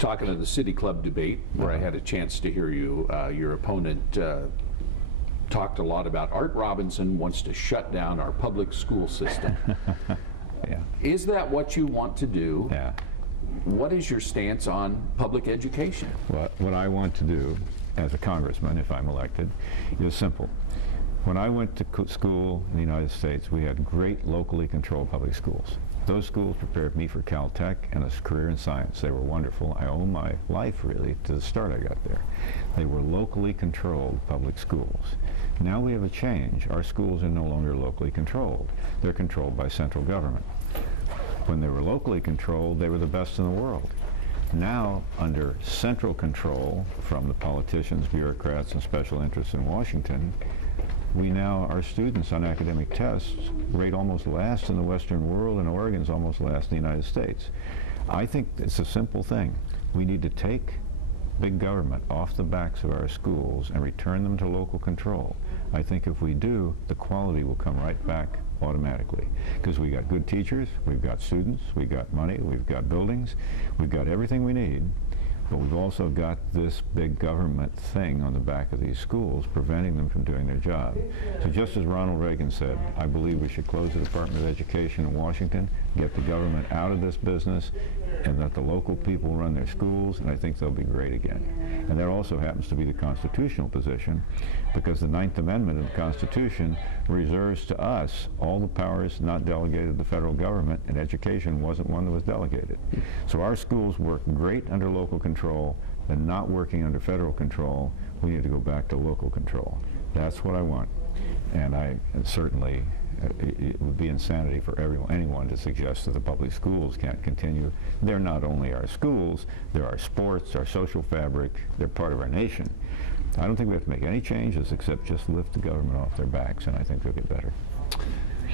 talking to the City Club debate, where I had a chance to hear you, your opponent talked a lot about Art Robinson wants to shut down our public school system. Yeah. Is that what you want to do? Yeah. What is your stance on public education? What I want to do as a congressman, if I'm elected, is simple. When I went to school in the United States, we had great locally controlled public schools. Those schools prepared me for Caltech and a career in science. They were wonderful. I owe my life, really, to the start I got there. They were locally controlled public schools. Now we have a change. Our schools are no longer locally controlled. They're controlled by central government. When they were locally controlled, they were the best in the world. Now, under central control from the politicians, bureaucrats, and special interests in Washington, our students on academic tests rate almost last in the Western world, and Oregon's almost last in the United States. I think it's a simple thing. We need to take big government off the backs of our schools and return them to local control. I think if we do, the quality will come right back automatically. Because we got good teachers, we've got students, we've got money, we've got buildings, we've got everything we need. But we've also got this big government thing on the back of these schools preventing them from doing their job. So just as Ronald Reagan said, I believe we should close the Department of Education in Washington, get the government out of this business, and let the local people run their schools, and I think they'll be great again. And that also happens to be the constitutional position, because the 9th Amendment of the Constitution reserves to us all the powers not delegated to the federal government, and education wasn't one that was delegated. So our schools work great under local control, and not working under federal control. We need to go back to local control. That's what I want. And certainly, it would be insanity for anyone to suggest that the public schools can't continue. They're not only our schools, they're our sports, our social fabric, they're part of our nation. I don't think we have to make any changes except just lift the government off their backs, and I think they'll get better.